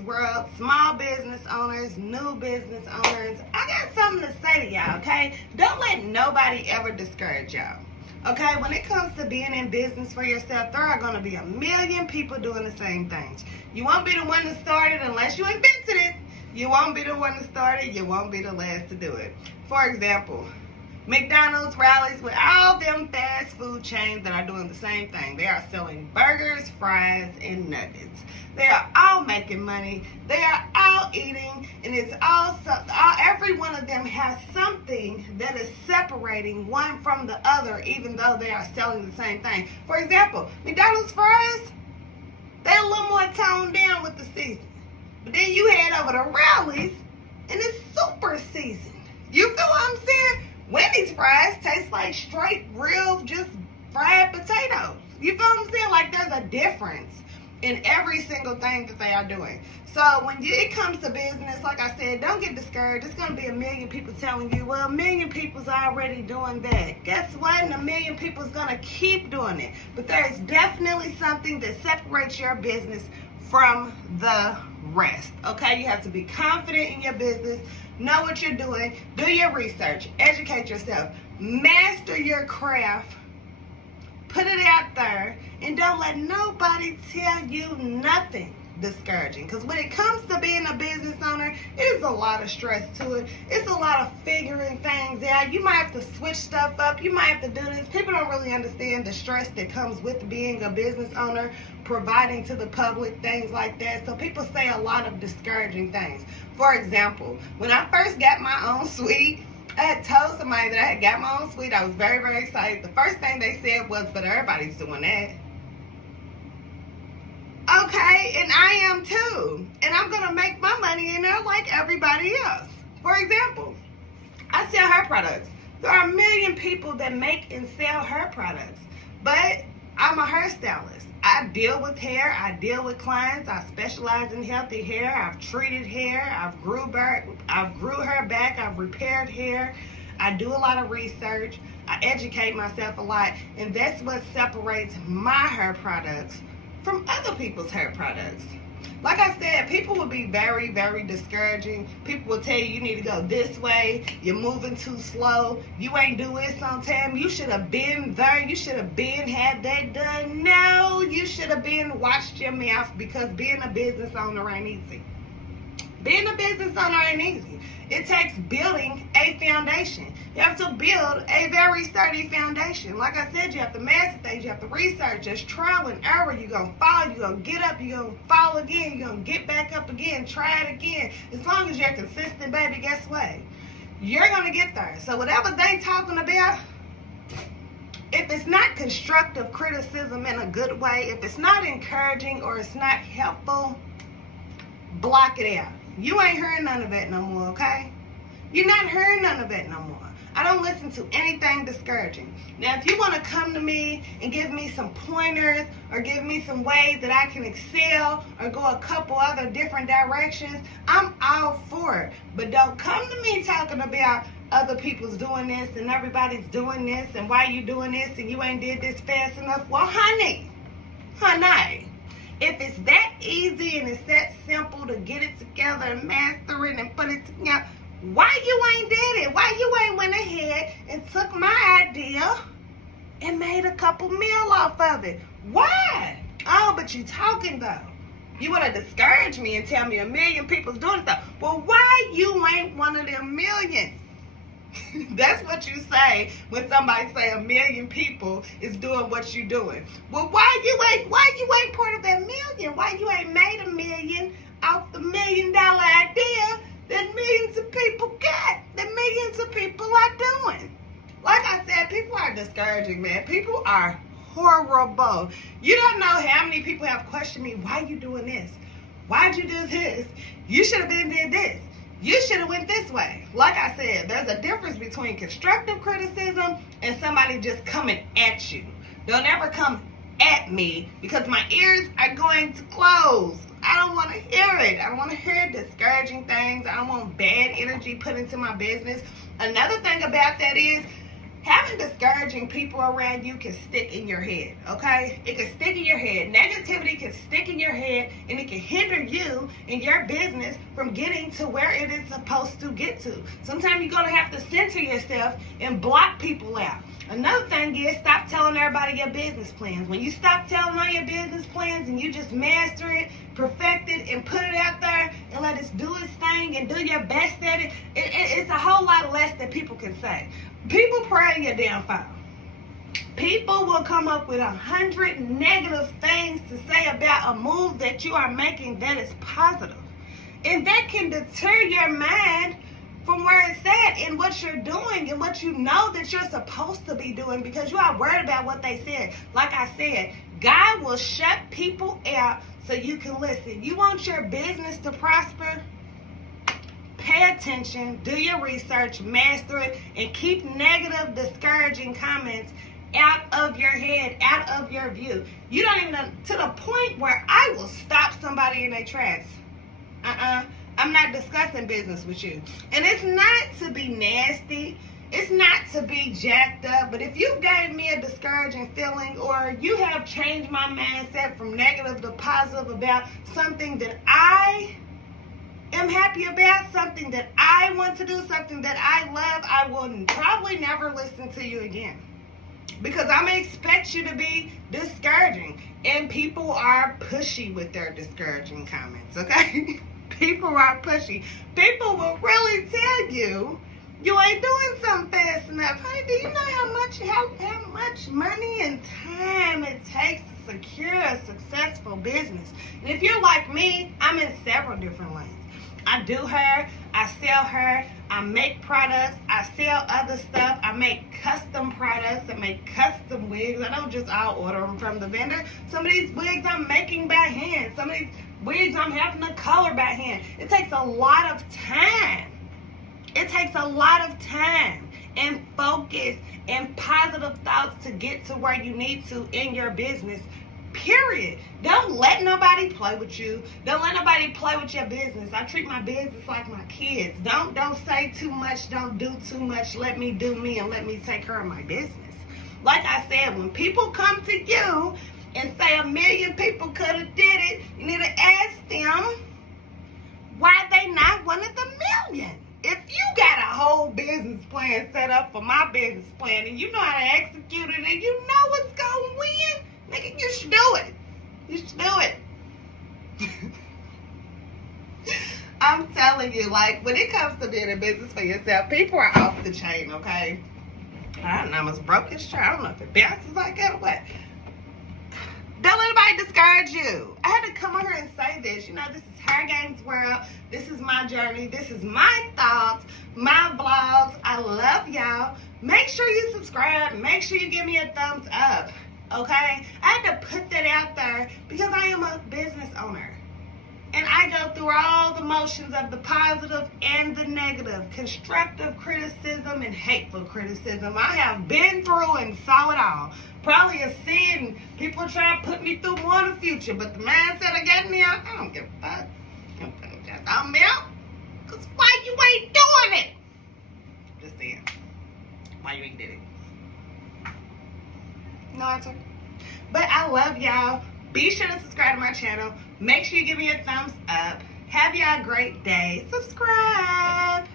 business world, small business owners, new business owners, I got something to say to y'all, okay? Don't let nobody ever discourage y'all. Okay, when it comes to being in business for yourself, there are going to be a million people doing the same things. You won't be the one that started unless you invented it. You won't be the one that started. You won't be the last to do it. For example, McDonald's rallies with all them fast food chains that are doing the same thing. They are selling burgers, fries, and nuggets. They are all making money. They are all eating, and it's every one of them has something that is separating one from the other, even though they are selling the same thing. For example, McDonald's fries, they're a little more toned down with the season. But then you head over to Rallies, and it's super seasoned. You feel what I'm saying? Wendy's fries taste like straight, real, just fried potatoes. You feel what I'm saying? Like, there's a difference in every single thing that they are doing. So when it comes to business, like I said, don't get discouraged. It's going to be a million people telling you, well, a million people's already doing that. Guess what? And a million people's going to keep doing it. But there's definitely something that separates your business from the rest. Okay? You have to be confident in your business. Know what you're doing. Do your research. Educate yourself. Master your craft. Put it out there. And don't let nobody tell you nothing discouraging. Because when it comes to being a business owner, it is a lot of stress to it. It's a lot of figuring things out. You might have to switch stuff up. You might have to do this. People don't really understand the stress that comes with being a business owner, providing to the public, things like that. So people say a lot of discouraging things. For example, when I first got my own suite, I had told somebody that I had got my own suite. I was very, very excited. The first thing they said was, but everybody's doing that. Okay, and I am too. And I'm going to make my money in there like everybody else. For example, I sell hair products. There are a million people that make and sell hair products. But I'm a hairstylist. I deal with hair. I deal with clients. I specialize in healthy hair. I've treated hair. I've grew hair back. I've repaired hair. I do a lot of research. I educate myself a lot. And that's what separates my hair products from other people's hair products. Like I said, people will be very, very discouraging. People will tell you you need to go this way. You're moving too slow. You ain't doing this on time. You should have been there. You should have been had that done. No, you should have been watched your mouth, because being a business owner ain't easy. Being a business owner ain't easy. It takes building a foundation. You have to build a very sturdy foundation. Like I said, you have to master things. You have to research. There's trial and error. You're going to fall. You're going to get up. You're going to fall again. You're going to get back up again. Try it again. As long as you're consistent, baby, guess what? You're going to get there. So whatever they talking about, if it's not constructive criticism in a good way, if it's not encouraging or it's not helpful, block it out. You ain't hearing none of it no more, okay? You're not hearing none of it no more. I don't listen to anything discouraging. Now, if you want to come to me and give me some pointers or give me some ways that I can excel or go a couple other different directions, I'm all for it. But don't come to me talking about other people's doing this and everybody's doing this and why you doing this and you ain't did this fast enough. Well, honey, if it's that easy and it's that simple to get it together and master it and put it together, why you ain't did it? Why you ain't went ahead and took my idea and made a couple mil off of it? Why? Oh, but you talking though. You want to discourage me and tell me a million people's doing it though. Well, why you ain't one of them million? That's what you say when somebody say a million people is doing what you doing. Well, why you ain't part of that million? Why you ain't made a million off the $1 million idea that millions of people got, that millions of people are doing? Like I said, people are discouraging, man. People are horrible. You don't know how many people have questioned me, why you doing this? Why'd you do this? You should have been did this. You should have went this way. Like I said, there's a difference between constructive criticism and somebody just coming at you. Don't ever come at me because my ears are going to close. I don't want to hear it. I don't want to hear discouraging things. I don't want bad energy put into my business. Another thing about that is having discouraging people around you can stick in your head, okay? It can stick in your head. Negativity can stick in your head and it can hinder you you and your business from getting to where it is supposed to get to. Sometimes you're going to have to center yourself and block people out. Another thing is, stop telling everybody your business plans. When you stop telling all your business plans and you just master it, perfect it, and put it out there and let it do its thing and do your best at it, it's a whole lot less that people can say. People pray your downfall. People will come up with 100 negative things to say about a move that you are making that is positive. And that can deter your mind from where it's at and what you're doing and what you know that you're supposed to be doing, because you are worried about what they said. Like I said, God will shut people out so you can listen. You want your business to prosper? Pay attention, do your research, master it, and keep negative, discouraging comments out of your head, out of your view. You don't even know, to the point where I will stop somebody in their tracks. I'm not discussing business with you. And it's not to be nasty. It's not to be jacked up. But if you gave me a discouraging feeling, or you have changed my mindset from negative to positive about something that I am happy about, something that I want to do, something that I love, I will probably never listen to you again. Because I'm going to expect you to be discouraging. And people are pushy with their discouraging comments, okay? People are pushy. People will really tell you ain't doing something fast enough. Honey, do you know how much money and time it takes to secure a successful business? And if you're like me, I'm in several different lanes. I do hair, I sell hair, I make products, I sell other stuff, I make custom products, I make custom wigs. I don't just all order them from the vendor. Some of these wigs I'm making by hand. Some of these wigs I'm having to color by hand. It takes a lot of time. It takes a lot of time and focus and positive thoughts to get to where you need to in your business. Period. Don't let nobody play with you. Don't let nobody play with your business. I treat my business like my kids. Don't say too much. Don't do too much. Let me do me and let me take care of my business. Like I said, when people come to you and say 1 million people could have did it, you need to ask them why they not one of the million. If you got a whole business plan set up for my business plan and you know how to execute it and you know what's going to win, nigga, you should do it. You should do it. I'm telling you, like, when it comes to being in business for yourself, people are off the chain, okay? I don't know, I almost broke this chair. I don't know if it bounces like that or what. Don't let anybody discourage you. I had to come on here and say this. You know, this is Her Games World. This is my journey. This is my thoughts, my vlogs. I love y'all. Make sure you subscribe. Make sure you give me a thumbs up. Okay? I had to put that out there because I am a business owner. And I go through all the motions of the positive and the negative, constructive criticism and hateful criticism. I have been through and saw it all. Probably have seen people try to put me through more in the future, but the mindset I got now, I don't give a fuck. I'm out. Because why you ain't doing it? Just saying. Why you ain't did it? No answer. But I love y'all. Be sure to subscribe to my channel. Make sure you give me a thumbs up. Have y'all a great day. Subscribe.